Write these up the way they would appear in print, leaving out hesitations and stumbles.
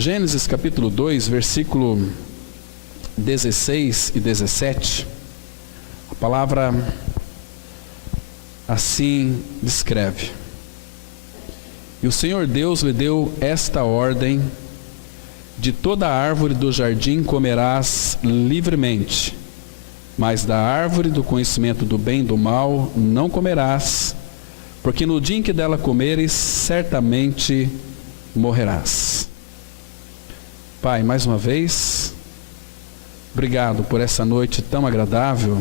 Gênesis capítulo 2, versículo 16 e 17, a palavra assim descreve: E o Senhor Deus lhe deu esta ordem: de toda a árvore do jardim comerás livremente, mas da árvore do conhecimento do bem e do mal não comerás, porque no dia em que dela comeres, certamente morrerás. Pai, mais uma vez, obrigado por essa noite tão agradável.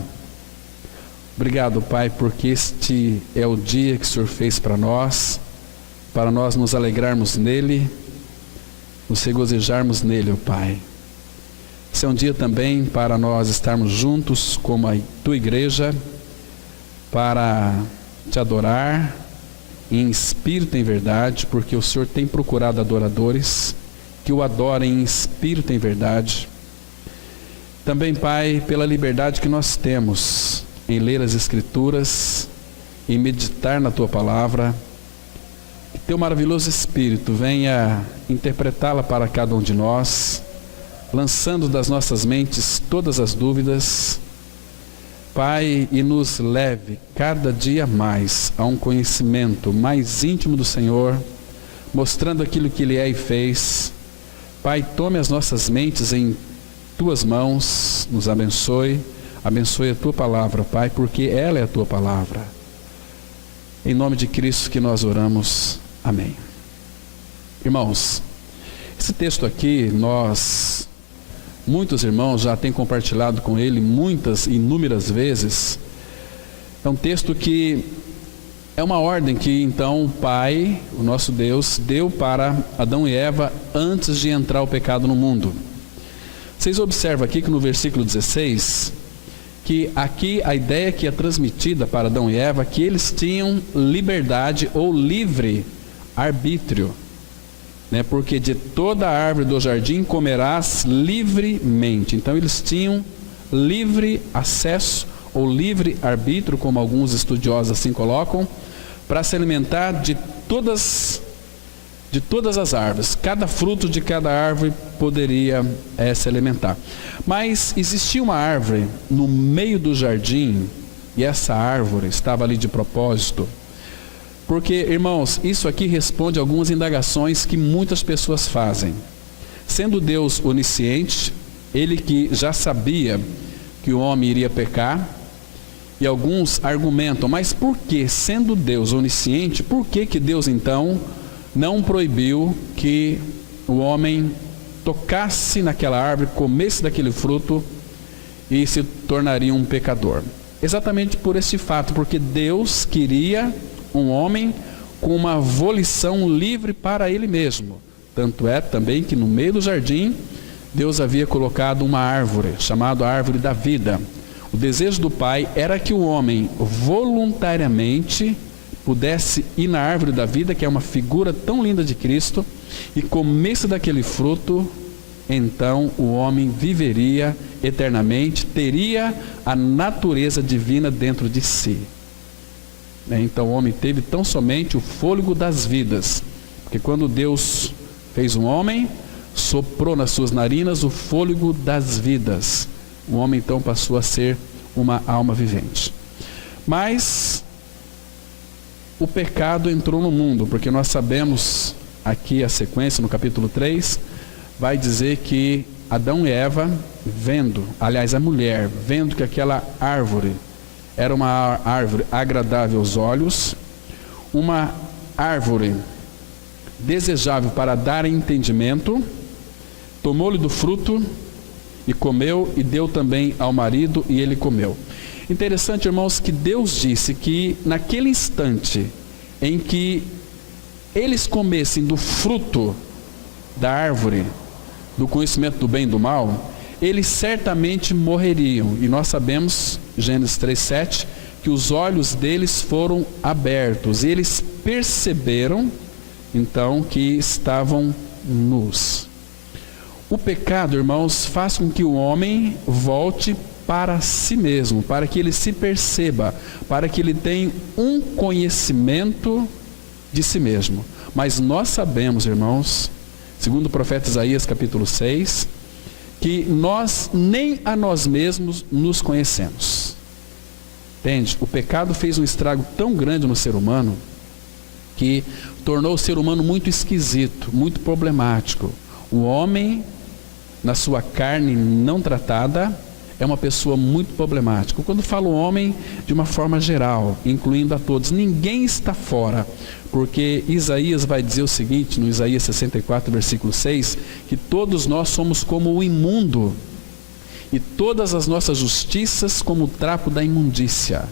Obrigado, Pai, porque este é o dia que o Senhor fez para nós nos alegrarmos nele, nos regozijarmos nele, ó Pai. Esse é um dia também para nós estarmos juntos como a Tua igreja, para Te adorar em espírito e em verdade, porque o Senhor tem procurado adoradores que o adorem em espírito e em verdade. Também, Pai, pela liberdade que nós temos em ler as Escrituras, em meditar na Tua palavra, que Teu maravilhoso Espírito venha interpretá-la para cada um de nós, lançando das nossas mentes todas as dúvidas, Pai, e nos leve cada dia mais a um conhecimento mais íntimo do Senhor, mostrando aquilo que Ele é e fez. Pai, tome as nossas mentes em Tuas mãos, nos abençoe a Tua palavra, Pai, porque ela é a Tua palavra. Em nome de Cristo que nós oramos, amém. Irmãos, esse texto aqui, muitos irmãos já têm compartilhado com ele inúmeras vezes. É um texto que é uma ordem que então o Pai, o nosso Deus, deu para Adão e Eva antes de entrar o pecado no mundo. Vocês observam aqui que no versículo 16, que aqui a ideia que é transmitida para Adão e Eva, que eles tinham liberdade ou livre arbítrio, né? Porque de toda a árvore do jardim comerás livremente. Então eles tinham livre acesso ou livre arbítrio, como alguns estudiosos assim colocam, para se alimentar de todas as árvores. Cada fruto de cada árvore poderia se alimentar. Mas existia uma árvore no meio do jardim, e essa árvore estava ali de propósito, porque, irmãos, isso aqui responde a algumas indagações que muitas pessoas fazem. Sendo Deus onisciente, Ele que já sabia que o homem iria pecar, e alguns argumentam, mas por que, sendo Deus onisciente, por que Deus então não proibiu que o homem tocasse naquela árvore, comesse daquele fruto e se tornaria um pecador? Exatamente por esse fato, porque Deus queria um homem com uma volição livre para ele mesmo. Tanto é também que no meio do jardim Deus havia colocado uma árvore, chamada árvore da vida. O desejo do Pai era que o homem voluntariamente pudesse ir na árvore da vida, que é uma figura tão linda de Cristo, e comesse daquele fruto. Então o homem viveria eternamente, teria a natureza divina dentro de si. Então o homem teve tão somente o fôlego das vidas, porque quando Deus fez um homem, soprou nas suas narinas o fôlego das vidas. O homem então passou a ser uma alma vivente. Mas o pecado entrou no mundo, porque nós sabemos aqui a sequência no capítulo 3, vai dizer que Adão e Eva, a mulher, vendo que aquela árvore era uma árvore agradável aos olhos, uma árvore desejável para dar entendimento, tomou-lhe do fruto e comeu, e deu também ao marido, e ele comeu. Interessante, irmãos, que Deus disse que naquele instante em que eles comessem do fruto da árvore do conhecimento do bem e do mal, eles certamente morreriam. E nós sabemos, Gênesis 3:7, que os olhos deles foram abertos, e eles perceberam então que estavam nus. O pecado, irmãos, faz com que o homem volte para si mesmo, para que ele se perceba, para que ele tenha um conhecimento de si mesmo. Mas nós sabemos, irmãos, segundo o profeta Isaías capítulo 6, que nós nem a nós mesmos nos conhecemos. Entende? O pecado fez um estrago tão grande no ser humano que tornou o ser humano muito esquisito, muito problemático. O homem, na sua carne não tratada, é uma pessoa muito problemática. Quando falo homem, de uma forma geral, incluindo a todos, ninguém está fora, porque Isaías vai dizer o seguinte, no Isaías 64, versículo 6, que todos nós somos como o imundo, e todas as nossas justiças como o trapo da imundícia.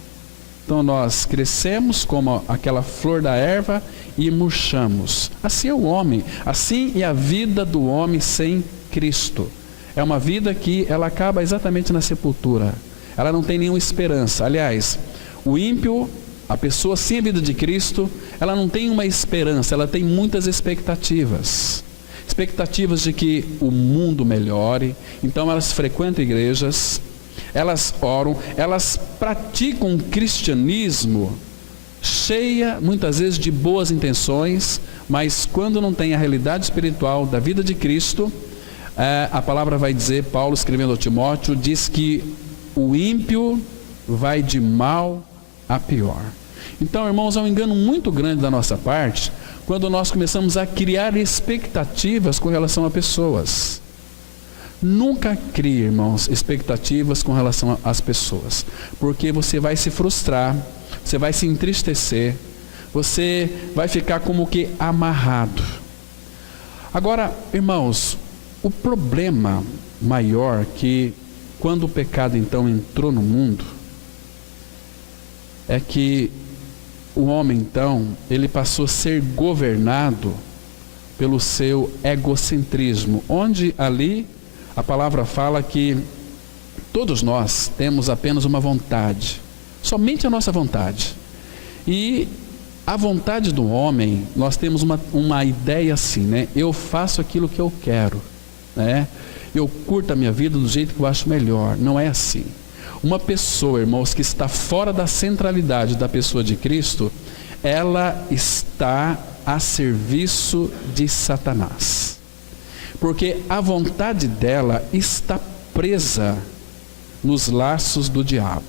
Então nós crescemos como aquela flor da erva e murchamos. Assim é o homem, assim é a vida do homem sem Cristo. É uma vida que ela acaba exatamente na sepultura. Ela não tem nenhuma esperança. Aliás, o ímpio, a pessoa sem a vida de Cristo, ela não tem uma esperança, ela tem muitas expectativas. Expectativas de que o mundo melhore. Então elas frequentam igrejas, elas oram, elas praticam um cristianismo cheia, muitas vezes, de boas intenções, mas quando não tem a realidade espiritual da vida de Cristo, a palavra vai dizer, Paulo escrevendo a Timóteo, diz que o ímpio vai de mal a pior. Então, irmãos, é um engano muito grande da nossa parte, quando nós começamos a criar expectativas com relação a pessoas. Nunca crie, irmãos, expectativas com relação às pessoas, porque você vai se frustrar, você vai se entristecer, você vai ficar como que amarrado. Agora, irmãos, o problema maior que quando o pecado então entrou no mundo é que o homem então, ele passou a ser governado pelo seu egocentrismo, onde ali a palavra fala que todos nós temos apenas uma vontade, somente a nossa vontade. E a vontade do homem, nós temos uma ideia assim, né? Eu faço aquilo que eu quero, né? Eu curto a minha vida do jeito que eu acho melhor. Não é assim. Uma pessoa, irmãos, que está fora da centralidade da pessoa de Cristo, ela está a serviço de Satanás, porque a vontade dela está presa nos laços do diabo.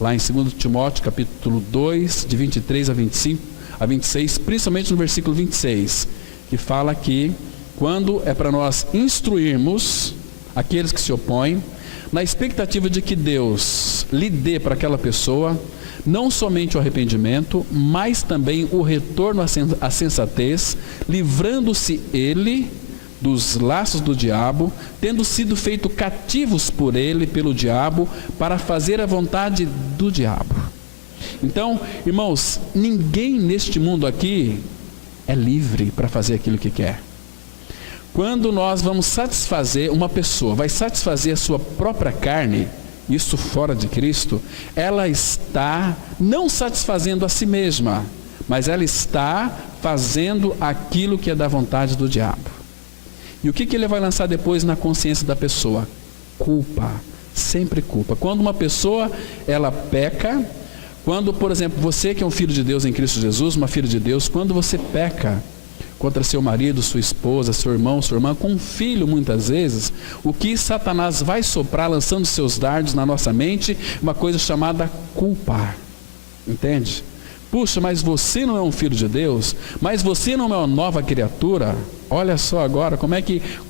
Lá em 2 Timóteo capítulo 2, de 23 a 26, principalmente no versículo 26, que fala que quando é para nós instruirmos aqueles que se opõem, na expectativa de que Deus lhe dê para aquela pessoa não somente o arrependimento, mas também o retorno à sensatez, livrando-se ele dos laços do diabo, tendo sido feito cativos por ele, pelo diabo, para fazer a vontade do diabo. Então, irmãos, ninguém neste mundo aqui é livre para fazer aquilo que quer. Quando nós vamos satisfazer, uma pessoa vai satisfazer a sua própria carne, isso fora de Cristo, ela está não satisfazendo a si mesma, mas ela está fazendo aquilo que é da vontade do diabo. E o que ele vai lançar depois na consciência da pessoa? Culpa, sempre culpa. Quando uma pessoa, ela peca, quando, por exemplo, você que é um filho de Deus em Cristo Jesus, uma filha de Deus, quando você peca contra seu marido, sua esposa, seu irmão, sua irmã, com um filho muitas vezes, o que Satanás vai soprar lançando seus dardos na nossa mente, uma coisa chamada culpar, entende? Puxa, mas você não é um filho de Deus, mas você não é uma nova criatura. Olha só agora,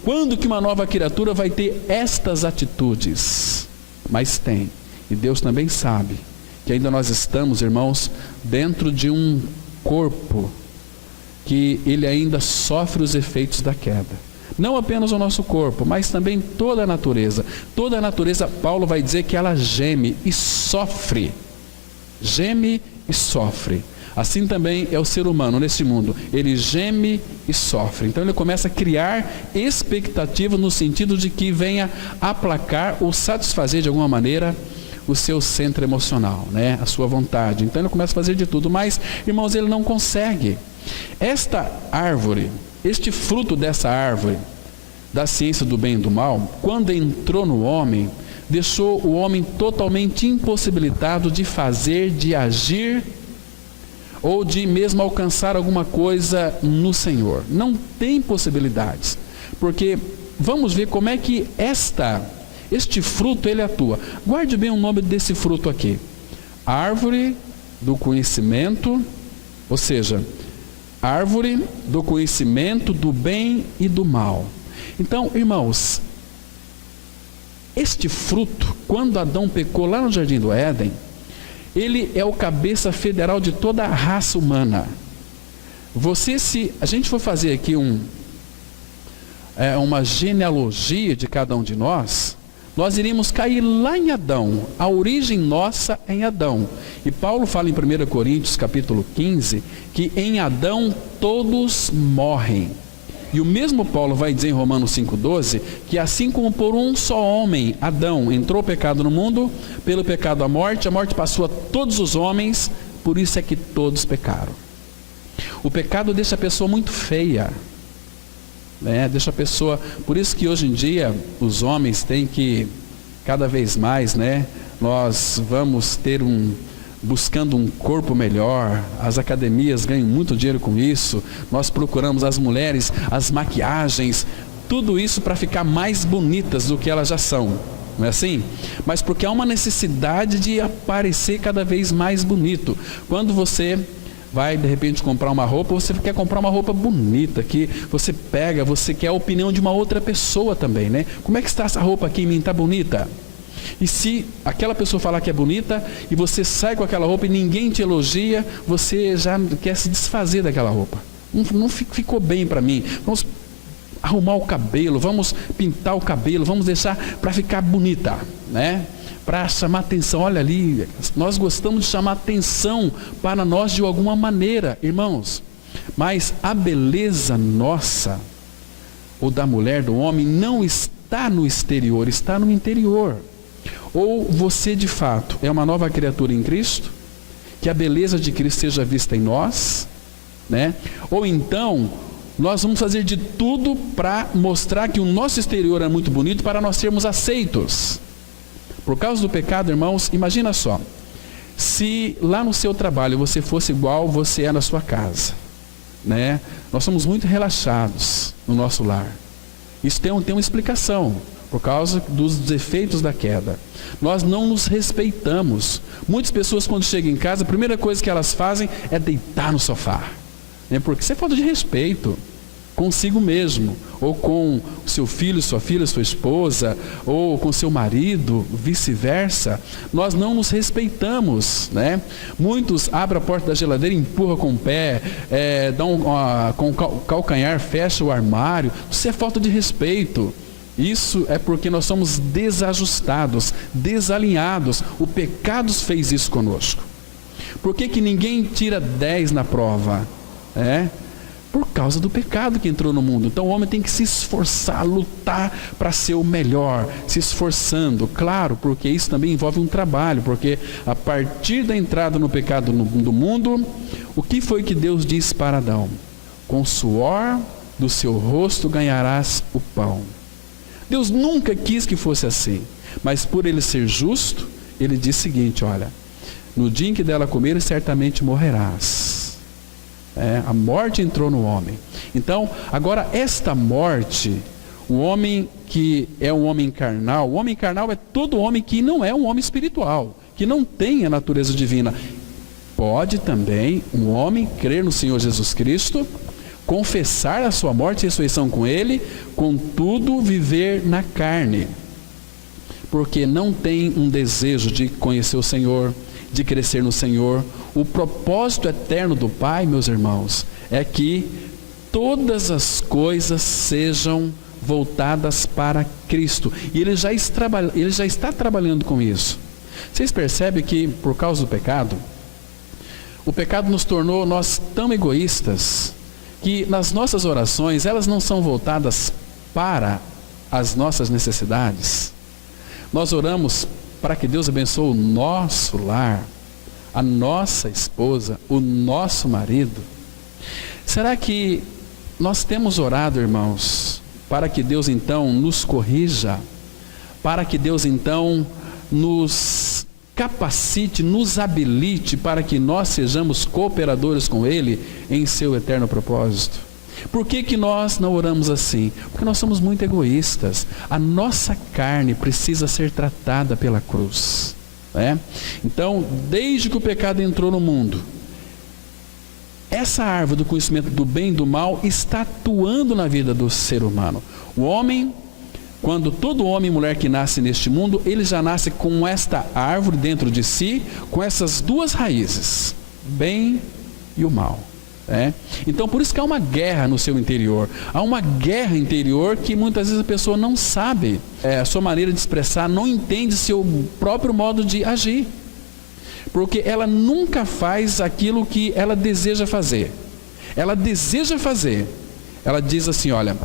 quando que uma nova criatura vai ter estas atitudes? Mas tem, e Deus também sabe, que ainda nós estamos, irmãos, dentro de um corpo que ele ainda sofre os efeitos da queda. Não apenas o nosso corpo, mas também toda a natureza. Toda a natureza, Paulo vai dizer que ela geme e sofre. Geme e sofre. Assim também é o ser humano nesse mundo. Ele geme e sofre. Então ele começa a criar expectativa no sentido de que venha aplacar ou satisfazer de alguma maneira o seu centro emocional, né? A sua vontade. Então ele começa a fazer de tudo, mas, irmãos, ele não consegue. Esta árvore, este fruto dessa árvore, da ciência do bem e do mal, quando entrou no homem, deixou o homem totalmente impossibilitado de fazer, de agir, ou de mesmo alcançar alguma coisa no Senhor. Não tem possibilidades. porque vamos ver como é que este fruto ele atua. Guarde bem o nome desse fruto aqui: árvore do conhecimento, ou seja, árvore do conhecimento do bem e do mal. Então, irmãos, este fruto, quando Adão pecou lá no Jardim do Éden, ele é o cabeça federal de toda a raça humana. Se a gente for fazer aqui uma genealogia de cada um de nós iríamos cair lá em Adão. A origem nossa é em Adão. E Paulo fala em 1 Coríntios capítulo 15, que em Adão todos morrem. E o mesmo Paulo vai dizer em Romanos 5,12, que assim como por um só homem, Adão, entrou o pecado no mundo, pelo pecado a morte passou a todos os homens, por isso é que todos pecaram. O pecado deixa a pessoa muito feia, né? Deixa a pessoa, por isso que hoje em dia os homens têm que, cada vez mais, né? Nós vamos buscando um corpo melhor, as academias ganham muito dinheiro com isso, nós procuramos as mulheres, as maquiagens, tudo isso para ficar mais bonitas do que elas já são, não é assim? Mas porque há uma necessidade de aparecer cada vez mais bonito. Quando você vai de repente comprar uma roupa, você quer comprar uma roupa bonita, que você pega, você quer a opinião de uma outra pessoa também, né? Como é que está essa roupa aqui em mim? Está bonita? E se aquela pessoa falar que é bonita e você sai com aquela roupa e ninguém te elogia, você já quer se desfazer daquela roupa. Não ficou bem para mim. Vamos arrumar o cabelo, vamos pintar o cabelo, vamos deixar para ficar bonita, né? Para chamar atenção. Olha ali, nós gostamos de chamar atenção para nós de alguma maneira, irmãos. Mas a beleza nossa, ou da mulher, do homem, não está no exterior, está no interior. Ou você de fato é uma nova criatura em Cristo, que a beleza de Cristo seja vista em nós, né? Ou então nós vamos fazer de tudo para mostrar que o nosso exterior é muito bonito para nós sermos aceitos. Por causa do pecado, irmãos, imagina só, se lá no seu trabalho você fosse igual você é na sua casa, né? Nós somos muito relaxados no nosso lar. Isso tem uma explicação. Por causa dos efeitos da queda. Nós não nos respeitamos. Muitas pessoas, quando chegam em casa, a primeira coisa que elas fazem é deitar no sofá, né? Porque isso é falta de respeito consigo mesmo, ou com o seu filho, sua filha, sua esposa, ou com seu marido, vice-versa. Nós não nos respeitamos, né? Muitos abrem a porta da geladeira, empurram com o pé, com o calcanhar, fecha o armário. Isso é falta de respeito. Isso é porque nós somos desajustados, desalinhados. O pecado fez isso conosco. Por que ninguém tira 10 na prova? Por causa do pecado que entrou no mundo. Então o homem tem que se esforçar, lutar para ser o melhor, se esforçando, claro, porque isso também envolve um trabalho, porque a partir da entrada no pecado do mundo, o que foi que Deus disse para Adão? Com o suor do seu rosto ganharás o pão. Deus nunca quis que fosse assim, mas por ele ser justo, ele diz o seguinte: olha, no dia em que dela comeres, certamente morrerás. A morte entrou no homem. Então, agora esta morte, o homem que é um homem carnal, o homem carnal é todo homem que não é um homem espiritual, que não tem a natureza divina. Pode também um homem crer no Senhor Jesus Cristo, confessar a sua morte e ressurreição com ele, contudo viver na carne, porque não tem um desejo de conhecer o Senhor, de crescer no Senhor. O propósito eterno do Pai, meus irmãos, é que todas as coisas sejam voltadas para Cristo, e ele já está trabalhando com isso. Vocês percebem que por causa do pecado, o pecado nos tornou nós tão egoístas, que nas nossas orações, elas não são voltadas para as nossas necessidades. Nós oramos para que Deus abençoe o nosso lar, a nossa esposa, o nosso marido. Será que nós temos orado, irmãos, para que Deus então nos corrija, para que Deus então nos capacite, nos habilite para que nós sejamos cooperadores com Ele em seu eterno propósito? Por que nós não oramos assim? Porque nós somos muito egoístas. A nossa carne precisa ser tratada pela cruz, né? Então, desde que o pecado entrou no mundo, essa árvore do conhecimento do bem e do mal está atuando na vida do ser humano. O homem, quando todo homem e mulher que nasce neste mundo, ele já nasce com esta árvore dentro de si, com essas duas raízes, bem e o mal. Então por isso que há uma guerra no seu interior. Há uma guerra interior que muitas vezes a pessoa não sabe a sua maneira de expressar, não entende seu próprio modo de agir, porque ela nunca faz aquilo que ela deseja fazer. Ela deseja fazer, ela diz assim: olha,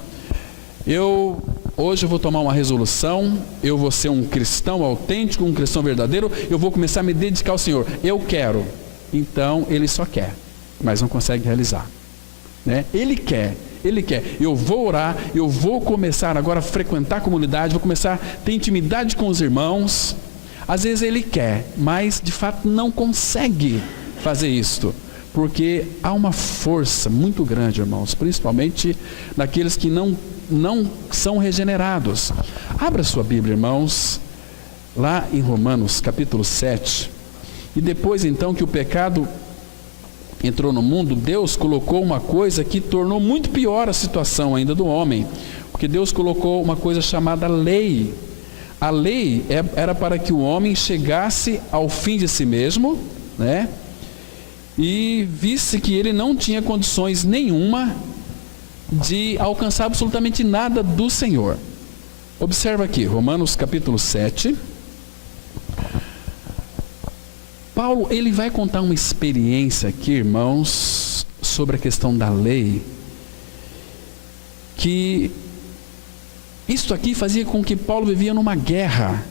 hoje eu vou tomar uma resolução, eu vou ser um cristão autêntico, um cristão verdadeiro, eu vou começar a me dedicar ao Senhor, eu quero. Então ele só quer, mas não consegue realizar, né? Ele quer, eu vou orar, eu vou começar agora a frequentar a comunidade, vou começar a ter intimidade com os irmãos. Às vezes ele quer, mas de fato não consegue fazer isto, porque há uma força muito grande, irmãos, principalmente naqueles que não são regenerados. Abra sua Bíblia, irmãos, lá em Romanos capítulo 7, e depois então que o pecado entrou no mundo, Deus colocou uma coisa que tornou muito pior a situação ainda do homem, porque Deus colocou uma coisa chamada lei. A lei era para que o homem chegasse ao fim de si mesmo, né? E visse que ele não tinha condições nenhuma de alcançar absolutamente nada do Senhor. Observa aqui, Romanos capítulo 7. Paulo, ele vai contar uma experiência aqui, irmãos, sobre a questão da lei, que isso aqui fazia com que Paulo vivia numa guerra,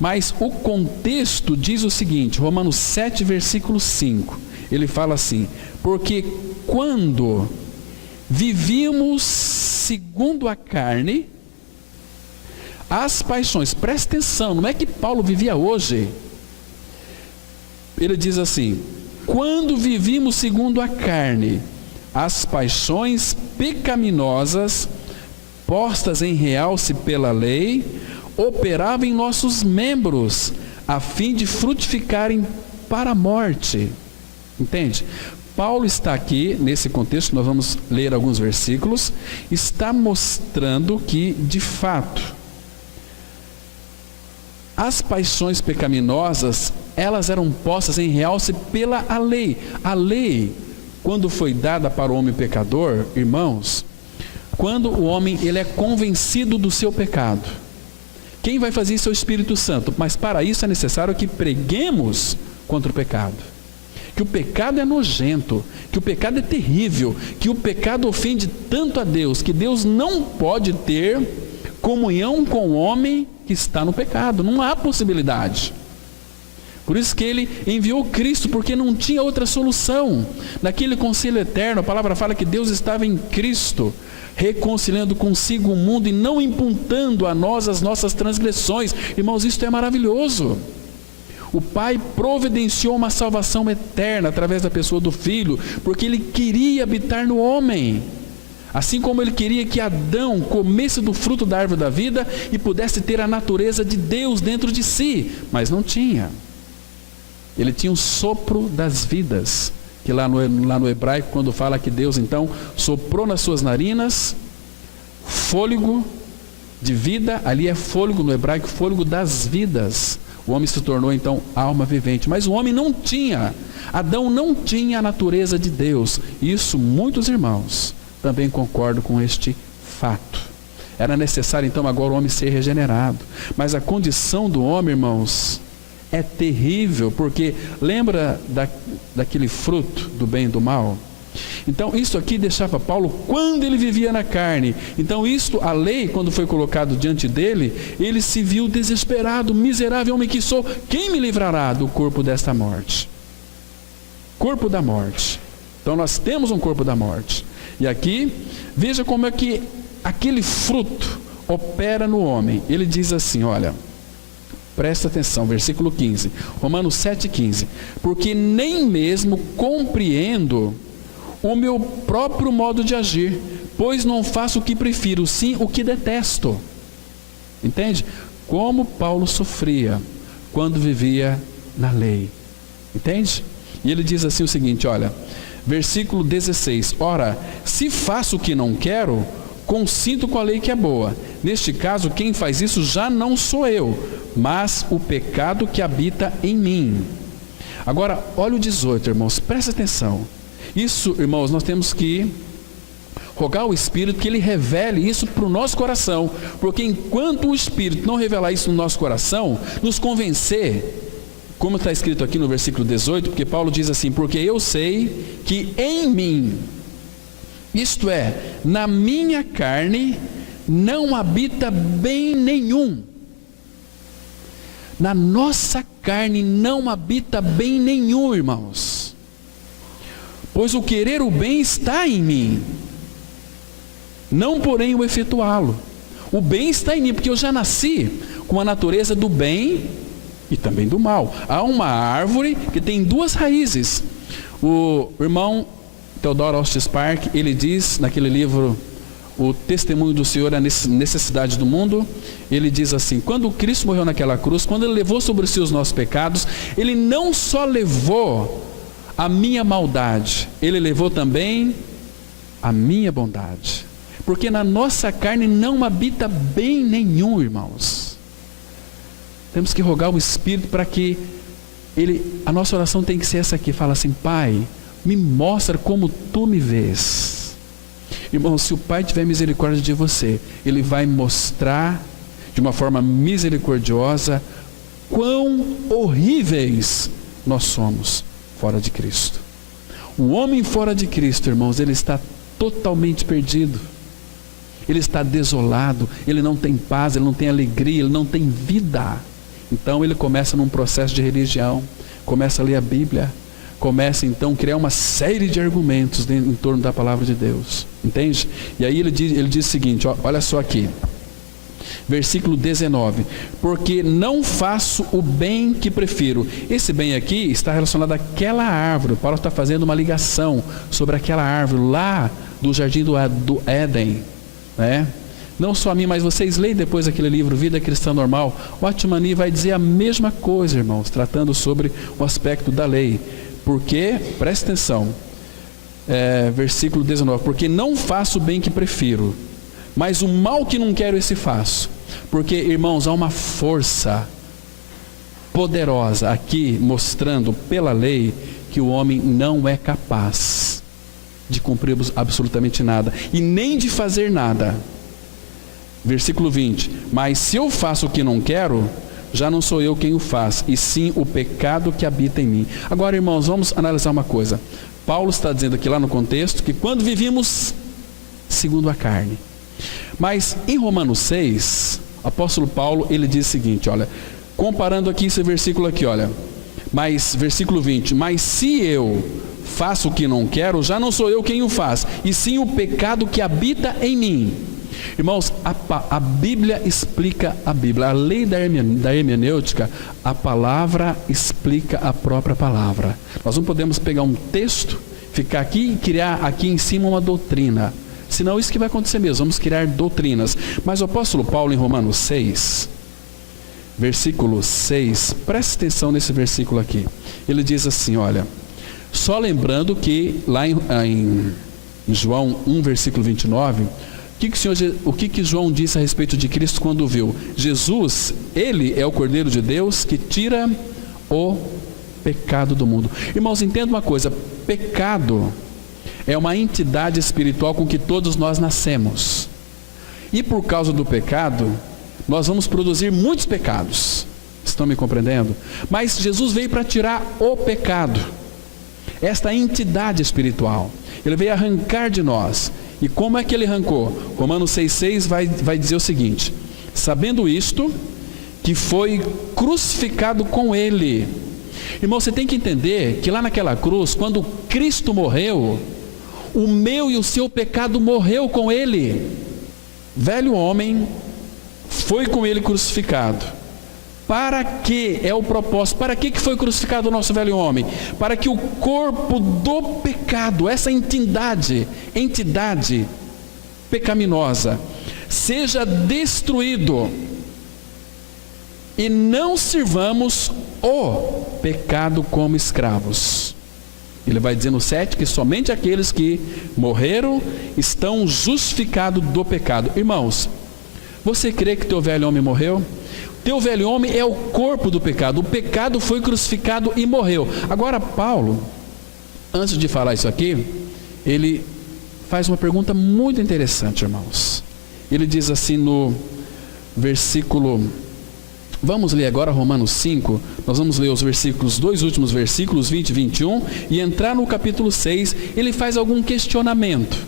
mas o contexto diz o seguinte, Romanos 7, versículo 5, ele fala assim: porque quando vivíamos segundo a carne, as paixões, presta atenção, não é que Paulo vivia hoje, ele diz assim: quando vivíamos segundo a carne, as paixões pecaminosas, postas em realce pela lei, operavam em nossos membros, a fim de frutificarem para a morte. Entende? Paulo está aqui, nesse contexto, nós vamos ler alguns versículos, está mostrando que, de fato, as paixões pecaminosas, elas eram postas em realce pela lei. A lei, quando foi dada para o homem pecador, irmãos, quando o homem ele é convencido do seu pecado, quem vai fazer isso é o Espírito Santo, mas para isso é necessário que preguemos contra o pecado, que o pecado é nojento, que o pecado é terrível, que o pecado ofende tanto a Deus, que Deus não pode ter comunhão com o homem que está no pecado, não há possibilidade. Por isso que ele enviou Cristo, porque não tinha outra solução. Naquele concílio eterno, a palavra fala que Deus estava em Cristo, reconciliando consigo o mundo e não imputando a nós as nossas transgressões. Irmãos, isso é maravilhoso. O Pai providenciou uma salvação eterna através da pessoa do Filho, porque Ele queria habitar no homem. Assim como Ele queria que Adão comesse do fruto da árvore da vida e pudesse ter a natureza de Deus dentro de si, mas não tinha. Ele tinha um sopro das vidas, que lá no hebraico, quando fala que Deus então soprou nas suas narinas fôlego de vida, ali é fôlego no hebraico, fôlego das vidas. O homem se tornou então alma vivente, mas o homem não tinha, Adão não tinha a natureza de Deus. Isso muitos irmãos também concordam com este fato. Era necessário então agora o homem ser regenerado, mas a condição do homem, irmãos, é terrível, porque lembra daquele fruto do bem e do mal? Então isso aqui deixava Paulo quando ele vivia na carne. Então isto, a lei, quando foi colocado diante dele, ele se viu desesperado: miserável homem que sou, quem me livrará do corpo desta morte? Corpo da morte. Então nós temos um corpo da morte. E aqui, veja como é que aquele fruto opera no homem. Ele diz assim, olha, presta atenção, versículo 15, Romanos 7,15: porque nem mesmo compreendo o meu próprio modo de agir, pois não faço o que prefiro, sim o que detesto. Entende? Como Paulo sofria quando vivia na lei. Entende? E ele diz assim o seguinte, olha, versículo 16, ora, se faço o que não quero, consinto com a lei que é boa. Neste caso, quem faz isso já não sou eu, mas o pecado que habita em mim. Agora, olha o 18, irmãos, presta atenção. Isso, irmãos, nós temos que rogar ao Espírito que Ele revele isso para o nosso coração, porque enquanto o Espírito não revelar isso no nosso coração, nos convencer, como está escrito aqui no versículo 18, porque Paulo diz assim, porque eu sei que em mim, isto é, na minha carne, não habita bem nenhum. Na nossa carne não habita bem nenhum, irmãos. Pois o querer o bem está em mim, não porém o efetuá-lo. O bem está em mim, porque eu já nasci com a natureza do bem e também do mal. Há uma árvore que tem duas raízes. O irmão Theodore Austin Spark, ele diz naquele livro, O Testemunho do Senhor, a Necessidade do Mundo, ele diz assim, quando Cristo morreu naquela cruz, quando Ele levou sobre si os nossos pecados, Ele não só levou a minha maldade, Ele levou também a minha bondade. Porque na nossa carne não habita bem nenhum, irmãos. Temos que rogar o Espírito para que a nossa oração tem que ser essa aqui, fala assim, Pai, me mostra como Tu me vês. Irmão, se o Pai tiver misericórdia de você, Ele vai mostrar de uma forma misericordiosa quão horríveis nós somos fora de Cristo. O homem fora de Cristo, irmãos, ele está totalmente perdido. Ele está desolado, ele não tem paz, ele não tem alegria, ele não tem vida. Então ele começa num processo de religião, começa a ler a Bíblia, começa então a criar uma série de argumentos em torno da palavra de Deus, entende? E aí ele diz o seguinte, olha só aqui, versículo 19, porque não faço o bem que prefiro. Esse bem aqui está relacionado àquela árvore. Paulo está fazendo uma ligação sobre aquela árvore lá do jardim do Éden, né? Não só a mim, mas vocês leem depois aquele livro Vida Cristã Normal, o Atmani vai dizer a mesma coisa, irmãos, tratando sobre o aspecto da lei. Porque, presta atenção, versículo 19, porque não faço o bem que prefiro, mas o mal que não quero esse faço. Porque, irmãos, há uma força poderosa aqui mostrando pela lei que o homem não é capaz de cumprir absolutamente nada e nem de fazer nada. Versículo 20, mas se eu faço o que não quero, já não sou eu quem o faz, e sim o pecado que habita em mim. Agora, irmãos, vamos analisar uma coisa. Paulo está dizendo aqui lá no contexto que quando vivíamos segundo a carne. Mas em Romanos 6, o apóstolo Paulo, ele diz o seguinte, olha, comparando aqui esse versículo aqui, olha, mas, versículo 20, mas se eu faço o que não quero, já não sou eu quem o faz, e sim o pecado que habita em mim. Irmãos, a Bíblia explica a Bíblia, a lei da hermenêutica, a palavra explica a própria palavra. Nós não podemos pegar um texto, ficar aqui e criar aqui em cima uma doutrina, senão isso que vai acontecer mesmo, vamos criar doutrinas. Mas o apóstolo Paulo em Romanos 6, versículo 6, preste atenção nesse versículo aqui, ele diz assim, olha, só lembrando que lá em João 1, versículo 29, o que João disse a respeito de Cristo quando viu? Jesus, Ele é o Cordeiro de Deus que tira o pecado do mundo. Irmãos, entenda uma coisa, pecado é uma entidade espiritual com que todos nós nascemos. E por causa do pecado, nós vamos produzir muitos pecados. Estão me compreendendo? Mas Jesus veio para tirar o pecado, esta entidade espiritual. Ele veio arrancar de nós. E como é que ele arrancou? Romanos 6,6 vai dizer o seguinte, sabendo isto, que foi crucificado com ele. Irmão, você tem que entender que lá naquela cruz, quando Cristo morreu, o meu e o seu pecado morreu com ele. Velho homem foi com ele crucificado. Para que é o propósito? Para que foi crucificado o nosso velho homem? Para que o corpo do pecado, essa entidade pecaminosa seja destruído, e não sirvamos o pecado como escravos. Ele vai dizer no 7 que somente aqueles que morreram estão justificados do pecado. Irmãos, você crê que teu velho homem morreu? Teu velho homem é o corpo do pecado. O pecado foi crucificado e morreu. Agora Paulo, antes de falar isso aqui, ele faz uma pergunta muito interessante, irmãos. Ele diz assim no versículo, vamos ler agora Romanos 5, nós vamos ler os versículos, dois últimos versículos, 20 e 21, e entrar no capítulo 6, ele faz algum questionamento.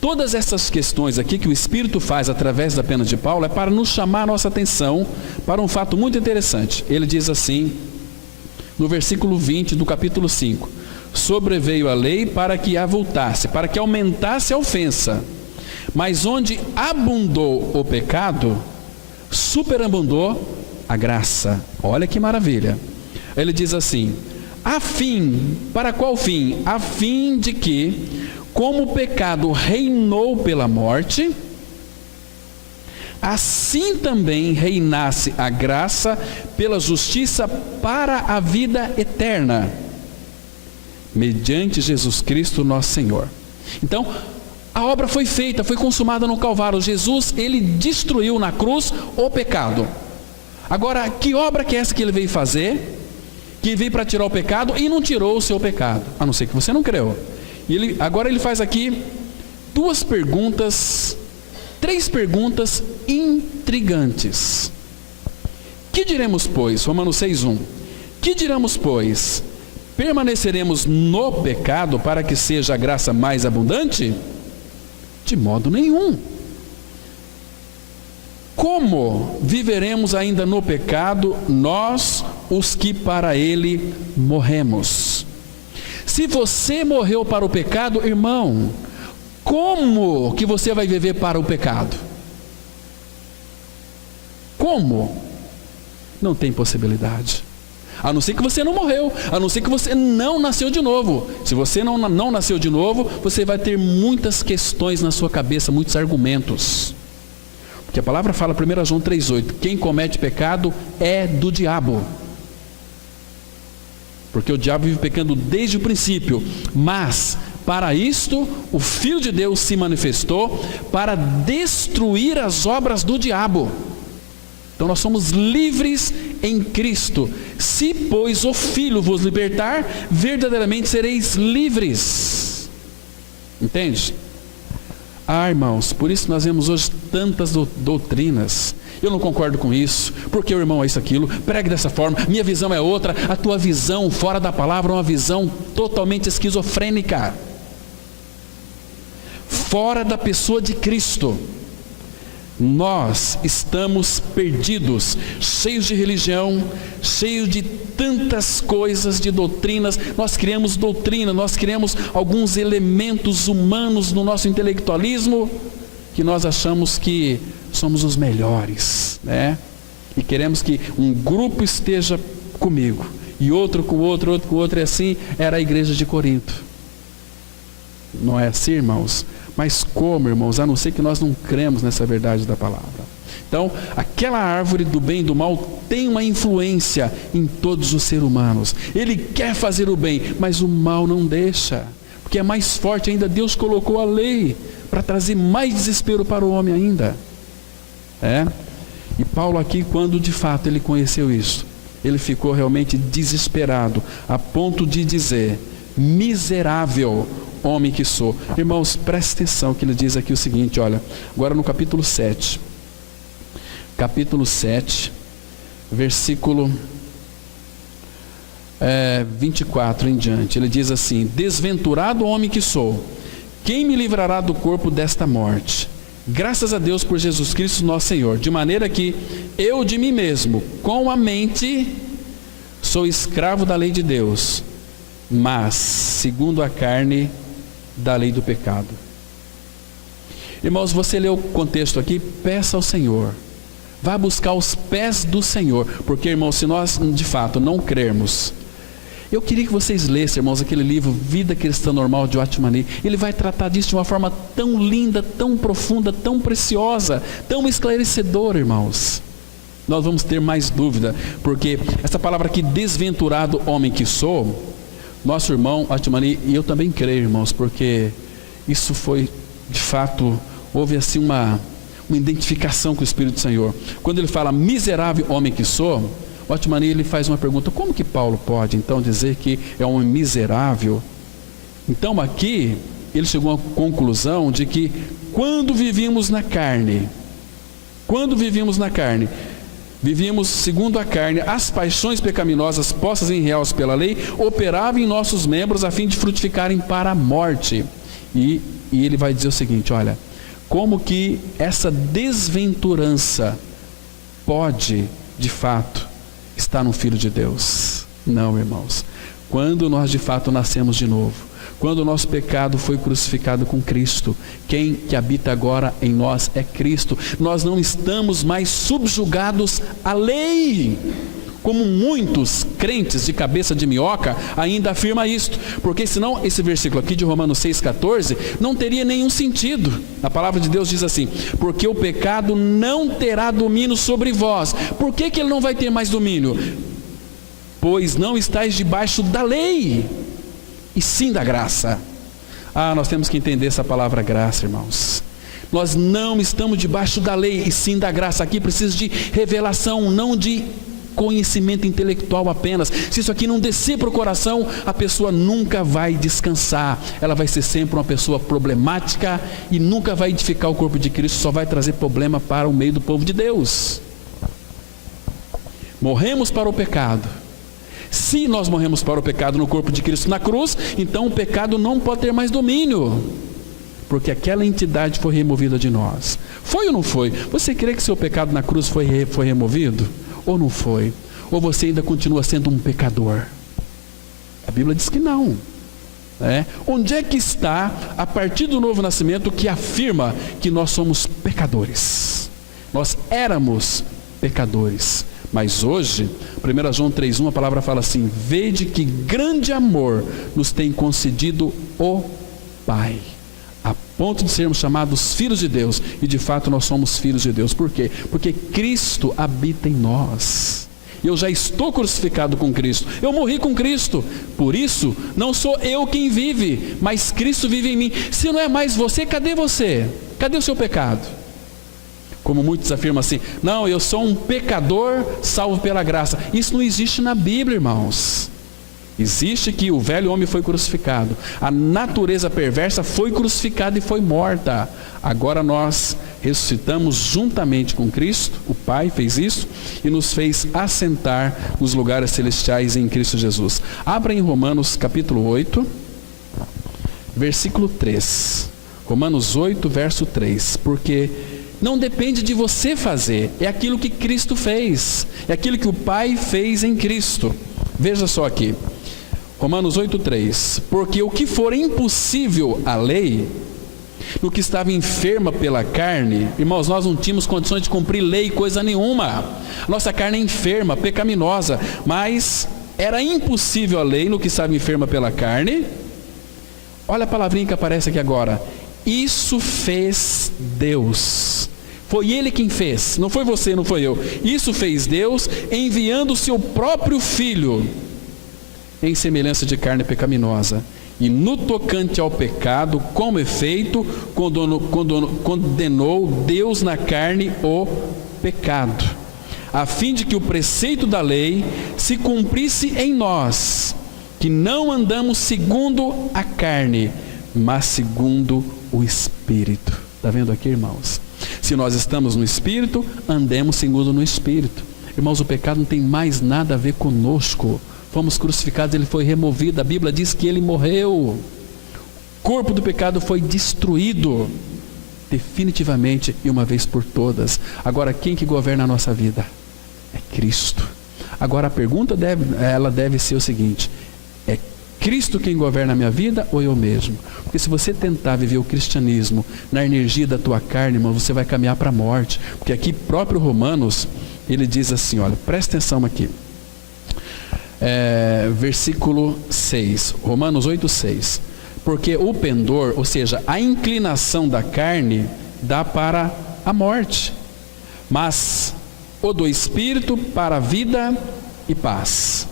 Todas essas questões aqui que o Espírito faz através da pena de Paulo é para nos chamar a nossa atenção para um fato muito interessante. Ele diz assim, no versículo 20 do capítulo 5, sobreveio a lei para que avultasse, para que aumentasse a ofensa, mas onde abundou o pecado, superabundou a graça. Olha que maravilha. Ele diz assim, a fim, para qual fim? A fim de que, como o pecado reinou pela morte, assim também reinasse a graça pela justiça para a vida eterna, mediante Jesus Cristo nosso Senhor. Então, a obra foi feita, foi consumada no Calvário. Jesus, ele destruiu na cruz o pecado. Agora, que obra que é essa que ele veio fazer? Que veio para tirar o pecado e não tirou o seu pecado, a não ser que você não creu. E agora ele faz aqui três perguntas intrigantes. Que diremos, pois? Romanos 6:1. Que diremos, pois? Permaneceremos no pecado para que seja a graça mais abundante? De modo nenhum. Como viveremos ainda no pecado, nós, os que para ele morremos? Se você morreu para o pecado, irmão, como que você vai viver para o pecado? Como? Não tem possibilidade. A não ser que você não morreu, a não ser que você não nasceu de novo. Se você não nasceu de novo, você vai ter muitas questões na sua cabeça, muitos argumentos. Porque a palavra fala, 1 João 3,8, quem comete pecado é do diabo. Porque o diabo vive pecando desde o princípio. Mas, para isto, o Filho de Deus se manifestou para destruir as obras do diabo. Então nós somos livres em Cristo. Se, pois, o Filho vos libertar, verdadeiramente sereis livres. Entende? Irmãos, por isso nós vemos hoje tantas doutrinas. Eu não concordo com isso, porque o irmão é isso, aquilo, pregue dessa forma, minha visão é outra, a tua visão fora da palavra é uma visão totalmente esquizofrênica, fora da pessoa de Cristo. Nós estamos perdidos, cheios de religião, cheios de tantas coisas, de doutrinas. Nós criamos doutrina, nós criamos alguns elementos humanos no nosso intelectualismo, que nós achamos que somos os melhores, né? E queremos que um grupo esteja comigo, e outro com outro, outro com outro, e assim era a igreja de Corinto. Não é assim, irmãos? Mas como, irmãos, a não ser que nós não cremos nessa verdade da palavra. Então, aquela árvore do bem e do mal tem uma influência em todos os seres humanos. Ele quer fazer o bem, mas o mal não deixa. Porque é mais forte ainda, Deus colocou a lei para trazer mais desespero para o homem ainda. E Paulo aqui, quando de fato ele conheceu isso, ele ficou realmente desesperado, a ponto de dizer, miserável homem que sou. Irmãos, preste atenção que ele diz aqui o seguinte, olha, agora no capítulo 7, versículo 24 em diante, ele diz assim, desventurado homem que sou, quem me livrará do corpo desta morte? Graças a Deus por Jesus Cristo nosso Senhor, de maneira que eu de mim mesmo, com a mente, sou escravo da lei de Deus, mas segundo a carne, da lei do pecado. Irmãos, você leu o contexto aqui, peça ao Senhor, vá buscar os pés do Senhor, porque, irmãos, se nós de fato não crermos Eu queria que vocês lessem, irmãos, aquele livro Vida Cristã Normal de Watchman Nee. Ele vai tratar disso de uma forma tão linda, tão profunda, tão preciosa, tão esclarecedora, irmãos. Nós vamos ter mais dúvida, porque essa palavra aqui, desventurado homem que sou, nosso irmão Watchman Nee, e eu também creio, irmãos, porque isso foi, de fato, houve assim uma identificação com o Espírito do Senhor. Quando ele fala miserável homem que sou, Watchman Nee, ele faz uma pergunta: como que Paulo pode então dizer que é um homem miserável? Então aqui ele chegou à conclusão de que quando vivíamos na carne, vivíamos segundo a carne, as paixões pecaminosas postas em réus pela lei operavam em nossos membros a fim de frutificarem para a morte. E ele vai dizer o seguinte: olha, como que essa desventurança pode, de fato, estar no Filho de Deus? Não, irmãos. Quando nós de fato nascemos de novo, quando o nosso pecado foi crucificado com Cristo, quem que habita agora em nós é Cristo. Nós não estamos mais subjugados à lei, como muitos crentes de cabeça de minhoca ainda afirmam isto, porque senão esse versículo aqui de Romanos 6,14 não teria nenhum sentido. A palavra de Deus diz assim: porque o pecado não terá domínio sobre vós. Por que ele não vai ter mais domínio? Pois não estáis debaixo da lei, e sim da graça. Nós temos que entender essa palavra graça, irmãos. Nós não estamos debaixo da lei, e sim da graça. Aqui precisa de revelação, não de conhecimento intelectual apenas. Se isso aqui não descer para o coração, a pessoa nunca vai descansar. Ela vai ser sempre uma pessoa problemática e nunca vai edificar o corpo de Cristo, só vai trazer problema para o meio do povo de Deus. Morremos para o pecado. Se nós morremos para o pecado no corpo de Cristo na cruz, então o pecado não pode ter mais domínio, porque aquela entidade foi removida de nós. Foi ou não foi? Você crê que seu pecado na cruz foi removido? Ou não foi? Ou você ainda continua sendo um pecador? A Bíblia diz que não. Onde é que está, a partir do novo nascimento, que afirma que nós somos pecadores? Nós éramos pecadores, mas hoje, 1 João 3,1, a palavra fala assim: vede que grande amor nos tem concedido o Pai, a ponto de sermos chamados filhos de Deus. E de fato nós somos filhos de Deus. Por quê? Porque Cristo habita em nós. Eu já estou crucificado com Cristo, eu morri com Cristo. Por isso, não sou eu quem vive, mas Cristo vive em mim. Se não é mais você, cadê você? Cadê o seu pecado? Como muitos afirmam assim: não, eu sou um pecador salvo pela graça. Isso não existe na Bíblia, irmãos. Existe que o velho homem foi crucificado, a natureza perversa foi crucificada e foi morta. Agora nós ressuscitamos juntamente com Cristo. O Pai fez isso e nos fez assentar nos lugares celestiais em Cristo Jesus. Abra em Romanos capítulo 8, versículo 3. Romanos 8, verso 3. Porque não depende de você fazer, é aquilo que Cristo fez, é aquilo que o Pai fez em Cristo. Veja só aqui, Romanos 8,3: porque o que for impossível à lei, no que estava enferma pela carne, irmãos, nós não tínhamos condições de cumprir lei, coisa nenhuma. Nossa carne é enferma, pecaminosa, mas era impossível a lei no que estava enferma pela carne. Olha a palavrinha que aparece aqui agora: isso fez Deus. Foi Ele quem fez, não foi você, não foi eu. Isso fez Deus, enviando o seu próprio Filho em semelhança de carne pecaminosa, e no tocante ao pecado, como efeito, condenou Deus na carne o pecado, a fim de que o preceito da lei se cumprisse em nós, que não andamos segundo a carne, mas segundo o Espírito. Está vendo aqui, irmãos? Se nós estamos no Espírito, andemos segundo no Espírito. Irmãos, o pecado não tem mais nada a ver conosco. Fomos crucificados, ele foi removido. A Bíblia diz que ele morreu. O corpo do pecado foi destruído definitivamente e uma vez por todas. Agora, quem que governa a nossa vida? É Cristo. Agora a pergunta deve ser o seguinte: é Cristo quem governa a minha vida ou eu mesmo? Porque se você tentar viver o cristianismo na energia da tua carne, irmão, você vai caminhar para a morte. Porque aqui próprio Romanos, ele diz assim, olha, presta atenção aqui. versículo 6, Romanos 8, 6. Porque o pendor, ou seja, a inclinação da carne, dá para a morte, mas o do Espírito para a vida e paz.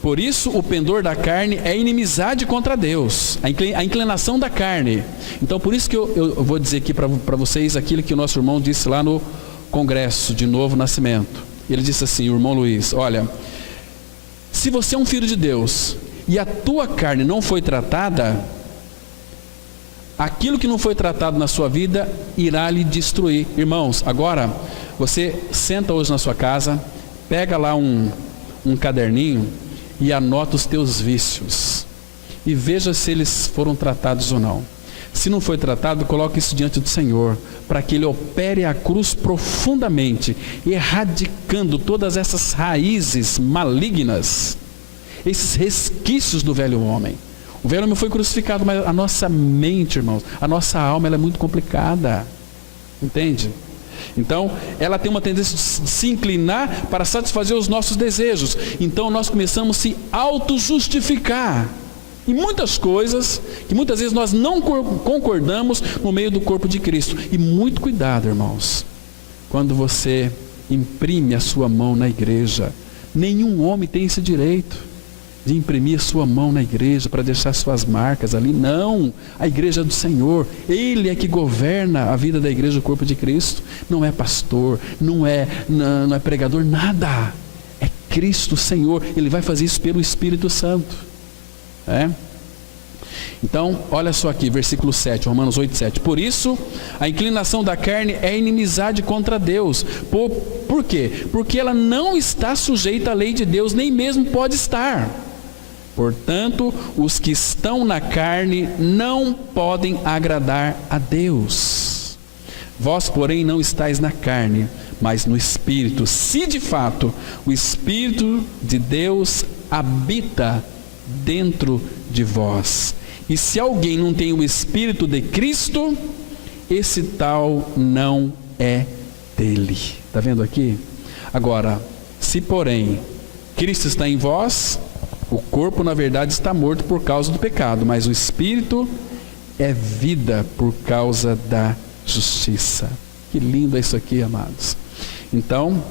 Por isso o pendor da carne é inimizade contra Deus, a inclinação da carne. Então por isso que eu vou dizer aqui para vocês aquilo que o nosso irmão disse lá no congresso de Novo Nascimento. Ele disse assim, o irmão Luiz, olha, se você é um filho de Deus e a tua carne não foi tratada, aquilo que não foi tratado na sua vida irá lhe destruir. Irmãos, agora você senta hoje na sua casa, pega lá um caderninho e anota os teus vícios e veja se eles foram tratados ou não. Se não foi tratado, coloque isso diante do Senhor, para que Ele opere a cruz profundamente, erradicando todas essas raízes malignas, esses resquícios do velho homem. O velho homem foi crucificado, mas a nossa mente, irmãos, a nossa alma, ela é muito complicada, entende? Então, ela tem uma tendência de se inclinar para satisfazer os nossos desejos. Então, nós começamos a se auto-justificar em muitas coisas que muitas vezes nós não concordamos no meio do corpo de Cristo. E muito cuidado, irmãos, quando você imprime a sua mão na igreja. Nenhum homem tem esse direito de imprimir a sua mão na igreja para deixar suas marcas ali. Não, a igreja é do Senhor, Ele é que governa a vida da igreja, o corpo de Cristo. Não é pastor, não é pregador, nada. É Cristo, o Senhor. Ele vai fazer isso pelo Espírito Santo. Então, olha só aqui, versículo 7, Romanos 8, 7. Por isso, a inclinação da carne é inimizade contra Deus. Por quê? Porque ela não está sujeita à lei de Deus, nem mesmo pode estar. Portanto, os que estão na carne não podem agradar a Deus. Vós, porém, não estáis na carne, mas no Espírito, se de fato o Espírito de Deus habita dentro de vós. E se alguém não tem o Espírito de Cristo, esse tal não é dele. Está vendo aqui? Agora, se porém Cristo está em vós, o corpo na verdade está morto por causa do pecado, mas o Espírito é vida por causa da justiça. Que lindo é isso aqui, amados. Então,